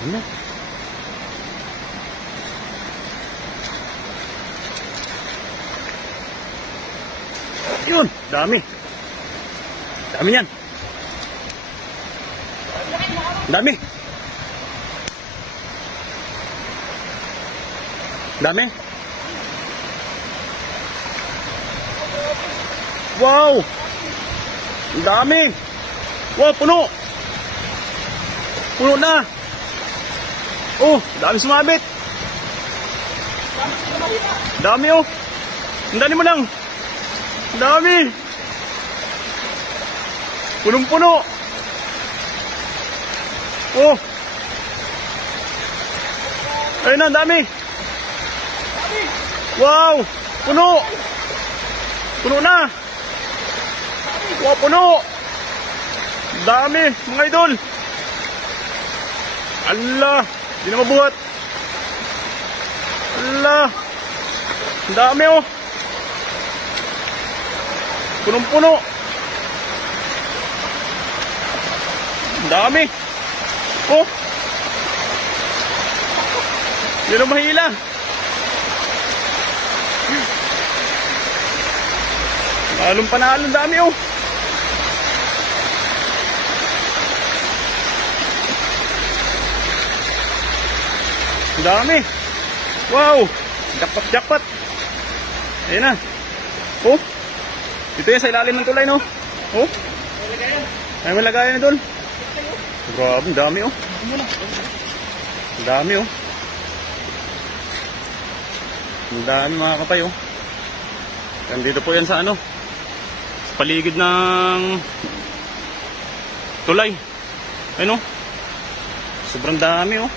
Ano? Yun, dami. Dami yan. Dami. Dami. Wow! Ang dami. Wow, puno. Puno na. Oh, dami sumabit. Dami oh. Ang dami mo lang. Ang dami. Punong-puno. Oh. Ayun na, ang dami. Wow, puno. Puno na. Wow, puno. Dami, mga idol. Allah, di na mabuhat. Allah. Ang dami oh. Punong-puno. Ang dami. Oh. Hindi na mahila. Palong panalo, ang dami oh. Ang dami. Wow. Jackpot. Ayan na. Oh. Dito yan sa ilalim ng tulay no. Oh. Ay malagayan na doon. Grabe, ang dami oh. Ang dami oh. Ang dami mga kapay oh. Dito po yan sa ano, sa paligid ng tulay. Ayun oh. Sobrang dami oh.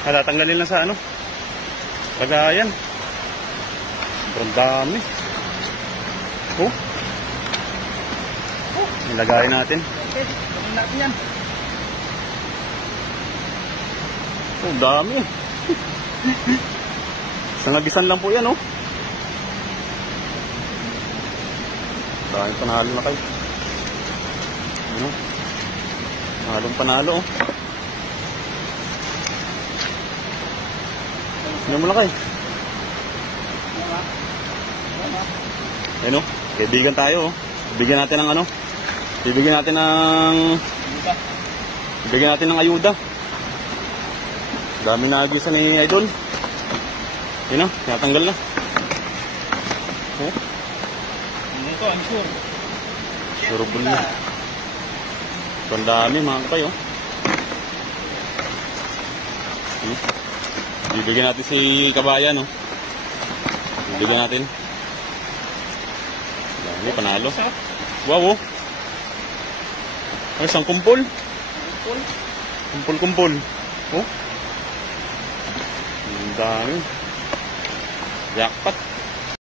Tatanggalin lang sa ano, lagayan. Sobrang dami. Oh. Nilagayin natin. Yan. Oh, dami. Sangagisan lang po yan, oh. Dahil panalo na kayo. Ano? Panalong panalo, oh. Ano mo na kayo? Ayun, oh. Kaibigan tayo, oh. Bibigyan natin ng ano? Bibigyan natin ng ayuda. Dami na agisa ni Idol. Yun na, natanggal na. Oh. Ito, I'm sure. Surubol na. Ito ang dami mga kapay, oh. Bibigyan natin si Kabayan, oh. Bibigyan natin. Dami, panalo. Wow, oh. Ay, isang kumpol. Kumpol. Oh. Ang dami. Jackpot.